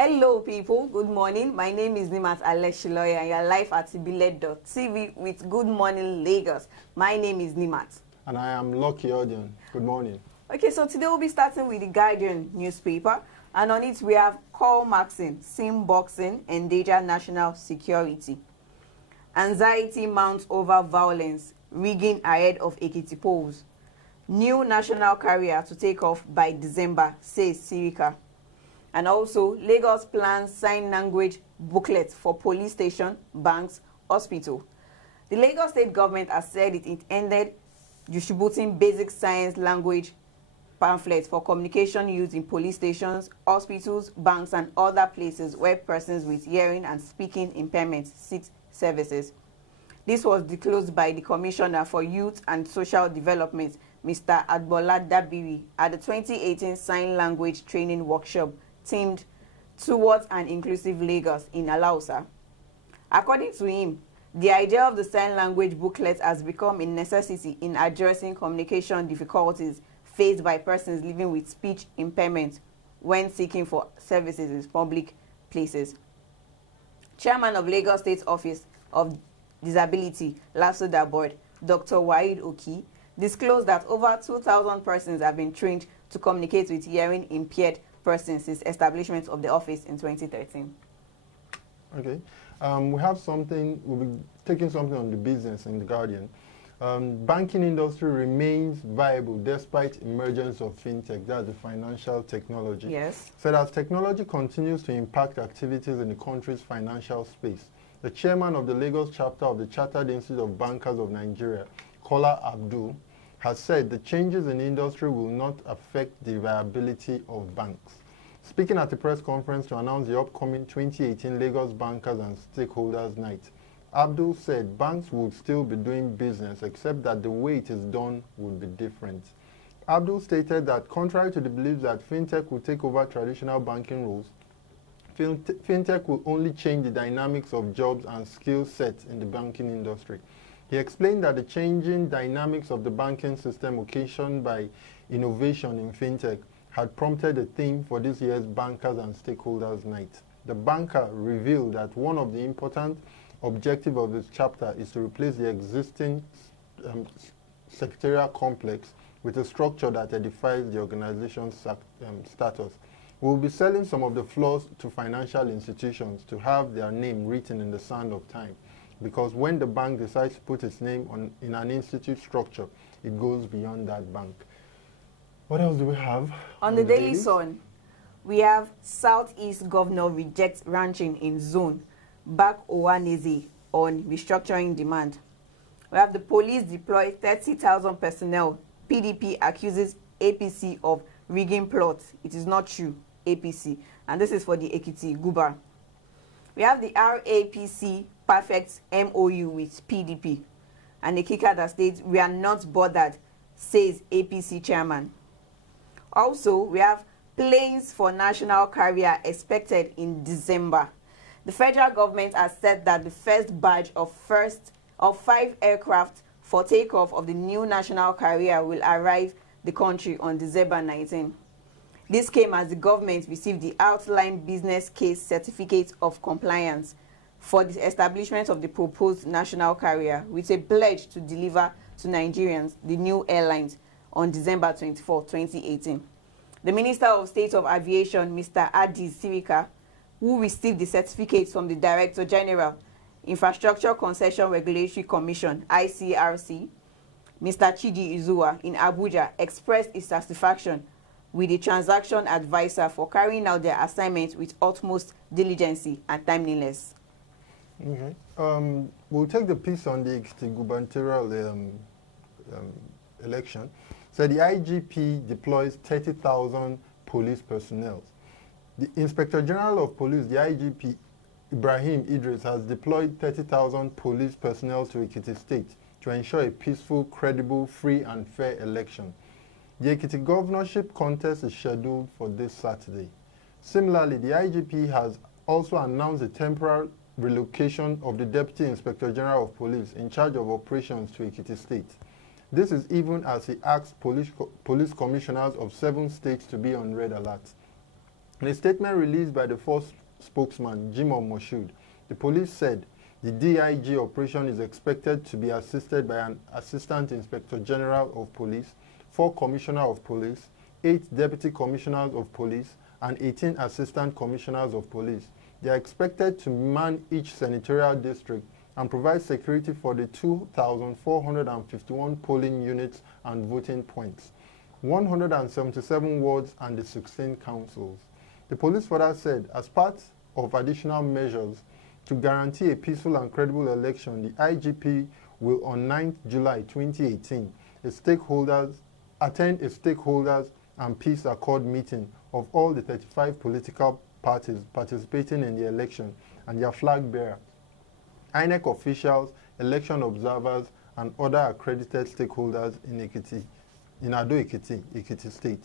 Hello people, good morning. My name is Nimat Aleshiloye and you're live at Ibile.tv with Good Morning Lagos. My name is Nimat. And I am Lucky Odion. Good morning. Okay, so today we'll be starting with the Guardian newspaper, and on it we have Call Maxim, Sim Boxing, Endanger National Security. Anxiety mounts over violence, rigging ahead of Ekiti polls. New national carrier to take off by December, says Sirika. And also, Lagos plans sign language booklet for police station, banks, hospital. The Lagos state government has said it intended distributing basic science language pamphlets for communication used in police stations, hospitals, banks, and other places where persons with hearing and speaking impairments seek services. This was disclosed by the Commissioner for Youth and Social Development, Mr. Agbola Dabiri, at the 2018 Sign Language Training Workshop themed Towards an Inclusive Lagos in Alausa. According to him, the idea of the sign language booklet has become a necessity in addressing communication difficulties faced by persons living with speech impairment when seeking for services in public places. Chairman of Lagos State Office of Disability, LASUDA Board, Dr. Waheed Oki, disclosed that over 2,000 persons have been trained to communicate with hearing impaired persons since establishment of the office in 2013. Okay. We have something, we'll be taking something on the business in the Guardian. Banking industry remains viable despite emergence of fintech, that's the financial technology. Yes. So as technology continues to impact activities in the country's financial space, the chairman of the Lagos chapter of the Chartered Institute of Bankers of Nigeria, Kola Abdul, has said the changes in the industry will not affect the viability of banks. Speaking at a press conference to announce the upcoming 2018 Lagos Bankers and Stakeholders Night, Abdul said banks would still be doing business except that the way it is done would be different. Abdul stated that contrary to the belief that fintech will take over traditional banking roles, fintech will only change the dynamics of jobs and skill sets in the banking industry. He explained that the changing dynamics of the banking system occasioned by innovation in fintech had prompted a theme for this year's Bankers and Stakeholders Night. The banker revealed that one of the important objectives of this chapter is to replace the existing secretarial complex with a structure that edifies the organization's status. We will be selling some of the floors to financial institutions to have their name written in the sand of time, because when the bank decides to put its name in an institute structure, it goes beyond that bank. What else do we have? On the Daily Sun, we have Southeast Governor rejects ranching in zone, back Owaneze on restructuring demand. We have the police deploy 30,000 personnel. PDP accuses APC of rigging plots. It is not true, APC. And this is for the Ekiti Guba. We have the RAPC perfect MOU with PDP. And a kicker that states, we are not bothered, says APC chairman. Also, we have planes for national carrier expected in December. The federal government has said that the first batch of 5 aircraft for takeoff of the new national carrier will arrive the country on December 19. This came as the government received the outline business case certificate of compliance for the establishment of the proposed national carrier with a pledge to deliver to Nigerians the new airlines on December 24, 2018. The Minister of State of Aviation, Mr. Adi Sirika, who received the certificate from the Director General, Infrastructure Concession Regulatory Commission, ICRC, Mr. Chidi Izuwa, in Abuja, expressed his satisfaction with the transaction advisor for carrying out their assignment with utmost diligence and timeliness. Okay. We'll take the piece on the gubernatorial election. So the IGP deploys 30,000 police personnel. The Inspector General of Police, the IGP, Ibrahim Idris, has deployed 30,000 police personnel to Ekiti State to ensure a peaceful, credible, free and fair election. The Ekiti governorship contest is scheduled for this Saturday. Similarly, the IGP has also announced a temporary relocation of the Deputy Inspector General of Police in charge of operations to Ekiti State. This is even as he asked police commissioners of 7 states to be on red alert. In a statement released by the force spokesman, Jimoh Moshood, the police said the DIG operation is expected to be assisted by an Assistant Inspector General of Police, 4 Commissioners of Police, 8 Deputy Commissioners of Police, and 18 Assistant Commissioners of Police. They are expected to man each senatorial district and provide security for the 2,451 polling units and voting points, 177 wards and the 16 councils. The police further said, as part of additional measures to guarantee a peaceful and credible election, the IGP will on 9th July 2018 attend a stakeholders and peace accord meeting of all the 35 political parties participating in the election and their flag bearer, INEC officials, election observers, and other accredited stakeholders in Ado-Ekiti, Ekiti State.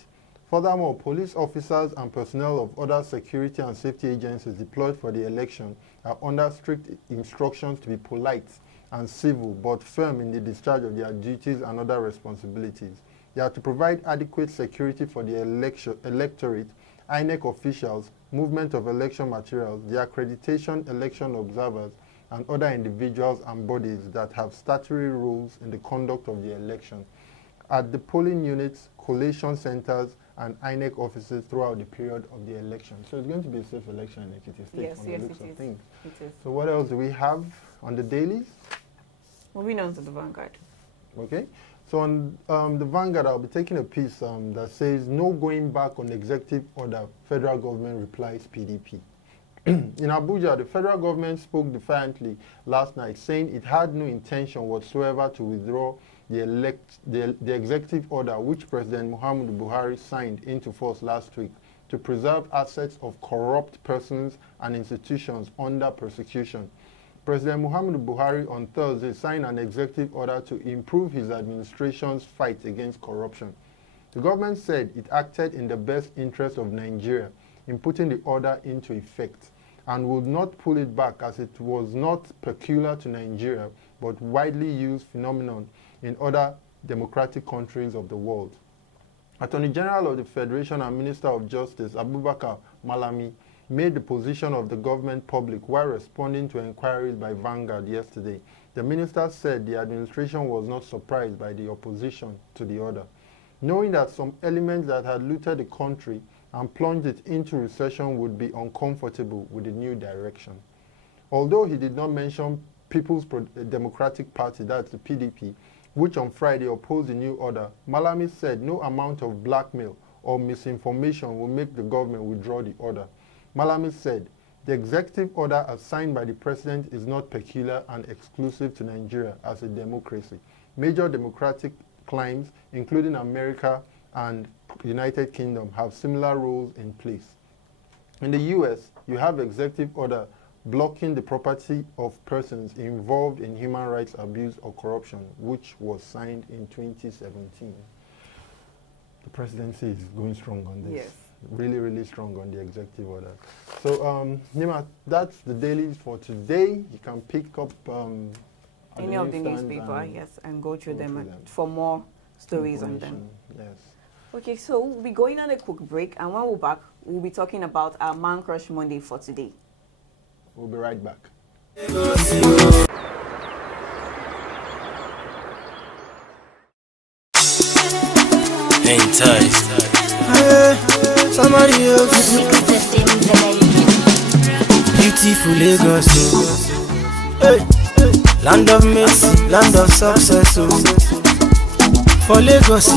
Furthermore, police officers and personnel of other security and safety agencies deployed for the election are under strict instructions to be polite and civil but firm in the discharge of their duties and other responsibilities. They are to provide adequate security for the electorate, INEC officials, movement of election materials, the accreditation election observers, and other individuals and bodies that have statutory roles in the conduct of the election at the polling units, collation centers, and INEC offices throughout the period of the election. So it's going to be a safe election in Ekiti State. Yes, from the looks of things. It is. So what else do we have on the dailies? Moving on to the Vanguard. Okay. So on the Vanguard, I'll be taking a piece that says, no going back on executive order, federal government replies PDP. In Abuja, the federal government spoke defiantly last night, saying it had no intention whatsoever to withdraw the executive order which President Muhammadu Buhari signed into force last week to preserve assets of corrupt persons and institutions under persecution. President Muhammadu Buhari on Thursday signed an executive order to improve his administration's fight against corruption. The government said it acted in the best interest of Nigeria in putting the order into effect and would not pull it back, as it was not peculiar to Nigeria but widely used phenomenon in other democratic countries of the world. Attorney General of the Federation and Minister of Justice Abubakar Malami made the position of the government public while responding to inquiries by Vanguard yesterday. The minister said the administration was not surprised by the opposition to the order, knowing that some elements that had looted the country and plunged it into recession would be uncomfortable with the new direction. Although he did not mention People's Democratic Party, that's the PDP, which on Friday opposed the new order, Malami said no amount of blackmail or misinformation will make the government withdraw the order. Malami said, the executive order as signed by the president is not peculiar and exclusive to Nigeria as a democracy. Major democratic climes, including America and United Kingdom, have similar rules in place. In the US, you have executive order blocking the property of persons involved in human rights abuse or corruption, which was signed in 2017. The presidency is going strong on this. Yes. Really, really strong on the executive order. So, Nima, that's the dailies for today. You can pick up any of the newspaper, yes, and go through them for more stories on them. Yes. Okay, so we'll be going on a quick break, and when we're back, we'll be talking about our Man Crush Monday for today. We'll be right back. Ain't tight. Somebody else. Beautiful Lagos. Hey. Land of mercy, land of success. For Lagos,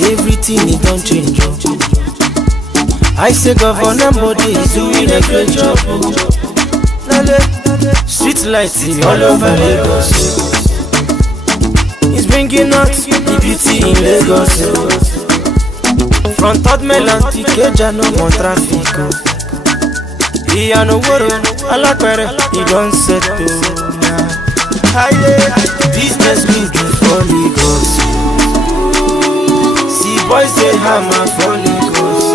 everything is done change. I say governor body is doing a great job. Street lights all over Lagos. It's bringing out the beauty in Lagos. From Third Mainland to Ikeja, no more traffic. Iya no woro, alapere, he don't settle. Business good for Lagos. See boys they hammer for Lagos.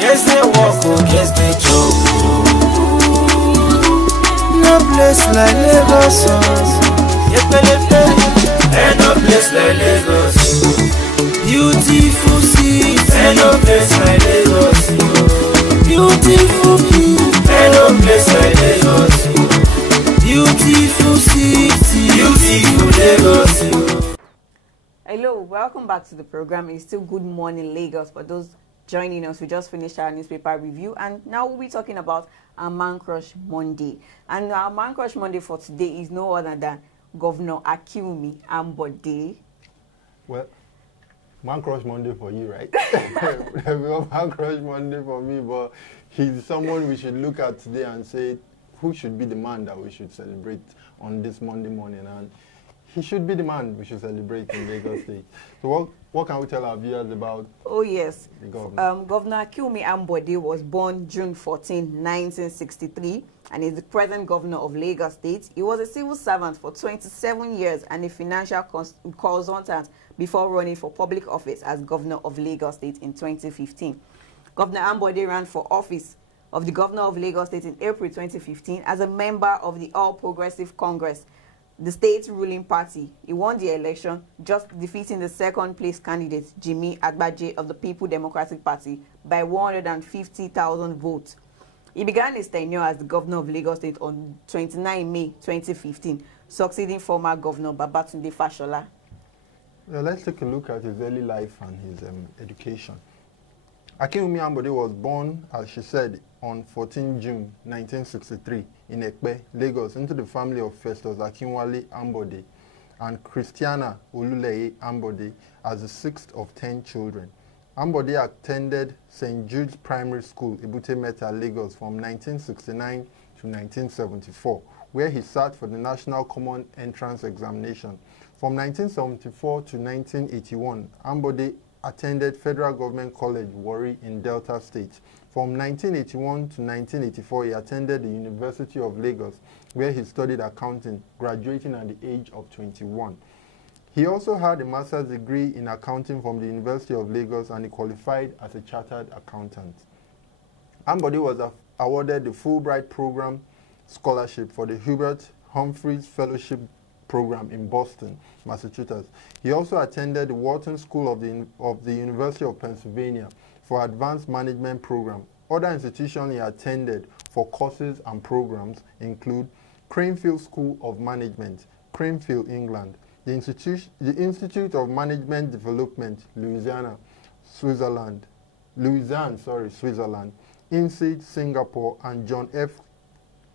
Yes they walk, yes they joke. No place like Lagos. And no place like Lagos. Beautiful city, hello place like Lagos. Beautiful people, hello place like Lagos. Beautiful city, beautiful Lagos. Hello, welcome back to the program. It's still Good Morning Lagos. For those joining us, we just finished our newspaper review, and now we'll be talking about our Man Crush Monday. And our Man Crush Monday for today is no other than Governor Akinwumi Ambode. Well, Man Crush Monday for you, right? Man Crush Monday for me, but he's someone we should look at today and say, who should be the man that we should celebrate on this Monday morning? And he should be the man we should celebrate in Lagos State. So what can we tell our viewers about? Oh yes, the governor? Governor Akinwumi Ambode was born June 14, 1963, and is the present governor of Lagos State. He was a civil servant for 27 years and a financial consultant before running for public office as governor of Lagos State in 2015. Governor Ambode ran for office of the governor of Lagos State in April 2015 as a member of the All Progressive Congress, the state's ruling party. He won the election, just defeating the second place candidate, Jimmy Agbaje of the People Democratic Party, by 150,000 votes. He began his tenure as the governor of Lagos State on 29 May 2015, succeeding former Governor Babatunde Fashola. Well, let's take a look at his early life and his education. Akinwumi Ambode was born, as she said, on 14 June 1963 in Ekpe, Lagos, into the family of Festus Akinwale Ambode and Christiana Oluleye Ambode as the sixth of 10 children. Ambode attended St. Jude's Primary School, Ebute Metta, Lagos, from 1969 to 1974, where he sat for the National Common Entrance Examination. From 1974 to 1981, Ambode attended Federal Government College, Warri, in Delta State. From 1981 to 1984, he attended the University of Lagos, where he studied accounting, graduating at the age of 21. He also had a master's degree in accounting from the University of Lagos, and he qualified as a chartered accountant. Ambode was awarded the Fulbright Program Scholarship for the Hubert Humphreys Fellowship Program in Boston, Massachusetts. He also attended the Wharton School of the University of Pennsylvania for Advanced Management Program. Other institutions he attended for courses and programs include Cranfield School of Management, Cranfield, England, the Institute of Management Development, Lausanne, Switzerland, INSEAD, Singapore, and John F.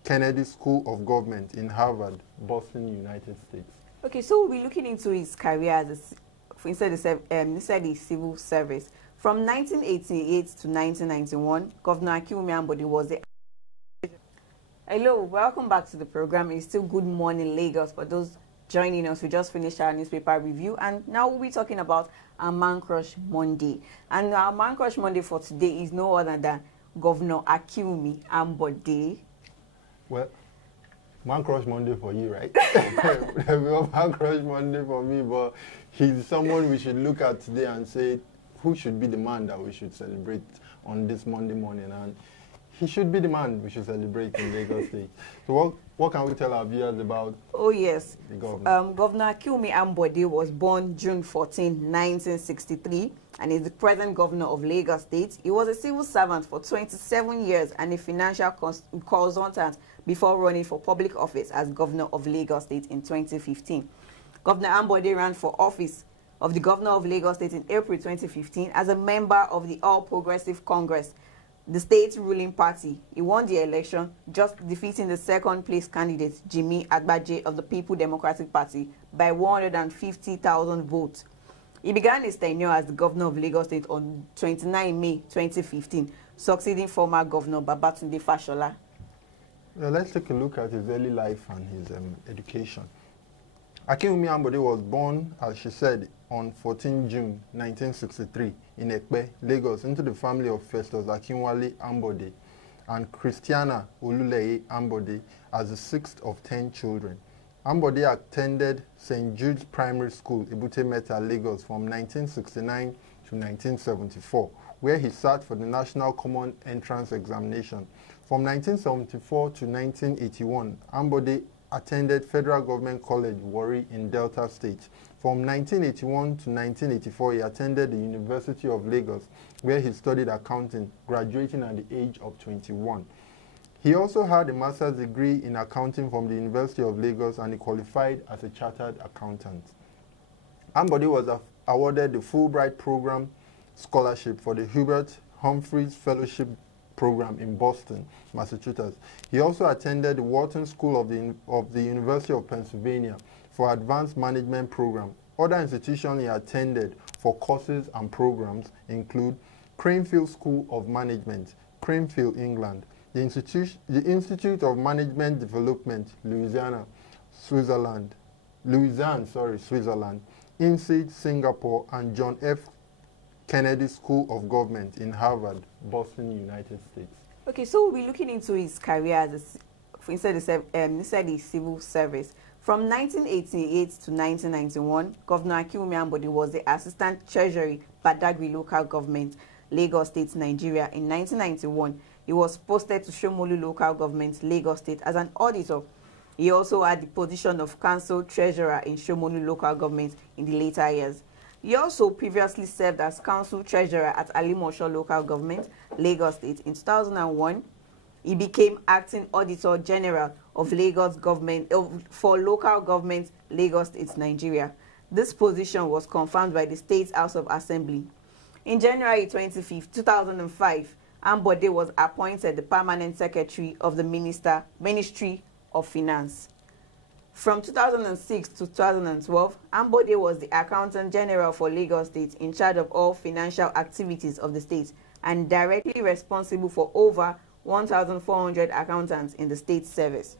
Kennedy School of Government in Harvard, Boston, United States. Okay, so we'll be looking into his career as inside the civil service. From 1988 to 1991, Governor Akinwumi Ambode was the... Hello, welcome back to the program. It's still Good Morning Lagos. For those joining us, we just finished our newspaper review, and now we'll be talking about our Man Crush Monday. And our Man Crush Monday for today is no other than Governor Akinwumi Ambode. Well, Man Crush Monday for you, right? Man Crush Monday for me, but he's someone we should look at today and say, who should be the man that we should celebrate on this Monday morning? And he should be the man we should celebrate in Lagos State. So what can we tell our viewers about? Oh yes, the governor? Governor Akinwumi Ambode was born June 14, 1963, and is the present governor of Lagos State. He was a civil servant for 27 years and a financial consultant before running for public office as governor of Lagos State in 2015. Governor Ambode ran for office of the governor of Lagos State in April 2015 as a member of the All Progressive Congress, the state's ruling party. He won the election, just defeating the second place candidate, Jimmy Agbaje of the People Democratic Party, by 150,000 votes. He began his tenure as the governor of Lagos State on 29 May 2015, succeeding former Governor Babatunde Fashola. Well, let's take a look at his early life and his education. Akinwumi Ambode was born, as she said, on 14 June 1963 in Ekpe, Lagos, into the family of Festus Akinwale Ambode and Christiana Oluleye Ambode as the sixth of 10 children. Ambode attended St. Jude's Primary School, Ebute Metta, Lagos, from 1969 to 1974, where he sat for the National Common Entrance Examination. From 1974 to 1981, Ambode attended Federal Government College, Warri in Delta State. From 1981 to 1984, he attended the University of Lagos, where he studied accounting, graduating at the age of 21. He also had a master's degree in accounting from the University of Lagos, and he qualified as a chartered accountant. Ambode was awarded the Fulbright Program Scholarship for the Hubert Humphreys Fellowship Program in Boston, Massachusetts. He also attended the Wharton School of the University of Pennsylvania for Advanced Management Program. Other institutions he attended for courses and programs include Cranfield School of Management, Cranfield, England, the Institute of Management Development, Lausanne, Switzerland, INSEAD, Singapore, and John F. Kennedy School of Government in Harvard, Boston, United States. Okay, so we'll be looking into his career as inside the civil service. From 1988 to 1991, Governor Akinwumi Ambode was the Assistant Treasury, Badagry Local Government, Lagos State, Nigeria. In 1991, he was posted to Shomolu Local Government, Lagos State, as an auditor. He also had the position of Council Treasurer in Shomolu Local Government in the later years. He also previously served as Council Treasurer at Alimosho Local Government, Lagos State. In 2001, he became Acting Auditor General of Lagos Government for Local Government, Lagos State, Nigeria. This position was confirmed by the State House of Assembly. In January 25, 2005, Ambode was appointed the Permanent Secretary of the Ministry of Finance. From 2006 to 2012, Ambode was the Accountant General for Lagos State, in charge of all financial activities of the state and directly responsible for over 1,400 accountants in the state service.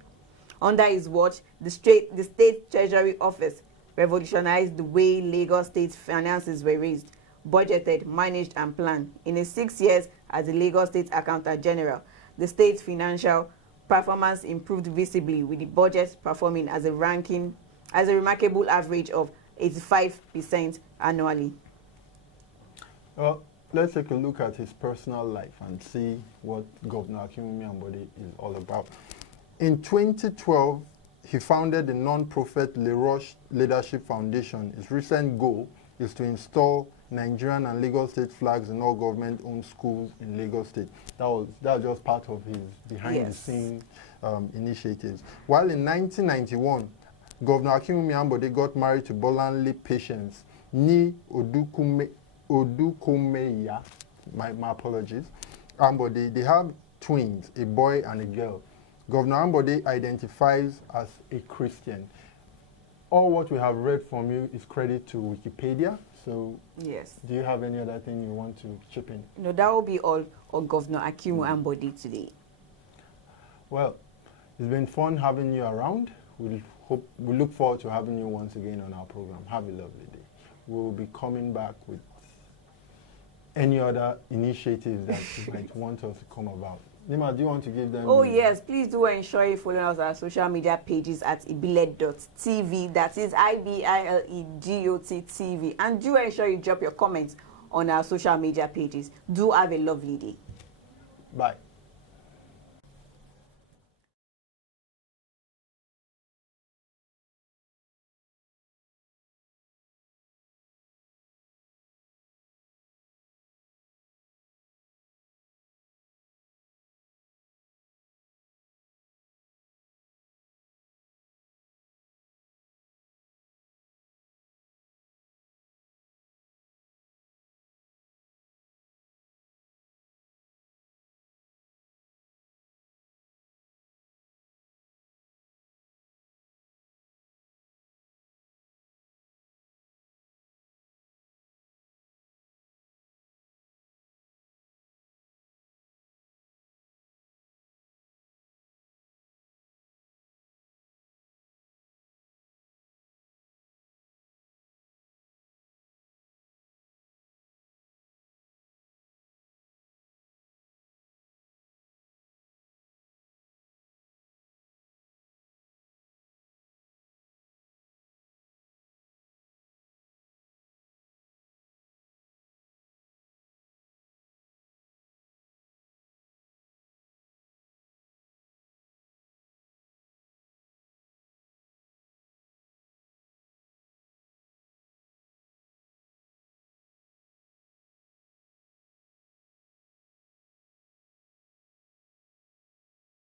Under his watch, the State Treasury Office revolutionized the way Lagos State finances were raised, budgeted, managed, and planned. In his 6 years as the Lagos State Accountant General, the state's financial performance improved visibly, with the budget performing as a remarkable average of 85% annually. Well, let's take a look at his personal life and see what Governor Akinwumi Ambode is all about. In 2012, he founded the non-profit Le Roche Leadership Foundation. His recent goal is to install Nigerian and Lagos State flags in all government-owned schools in Lagos State. That was just part of his behind-the-scenes initiatives. While in 1991, Governor Akinwumi Ambode got married to Bolanle Patience Ni Odukomeya, my apologies, Ambode. They have twins, a boy and a girl. Governor Ambode identifies as a Christian. All what we have read from you is credit to Wikipedia. So, yes. Do you have any other thing you want to chip in? No, that will be all on Governor Akinwumi Ambode today. Well, it's been fun having you around. We look forward to having you once again on our program. Have a lovely day. We'll be coming back with any other initiatives that you might want us to come about. Nima, do you want to give them? Oh, yes. Please do ensure you follow us on our social media pages at ibile.tv. That is IBILEGOT.TV. And do ensure you drop your comments on our social media pages. Do have a lovely day. Bye.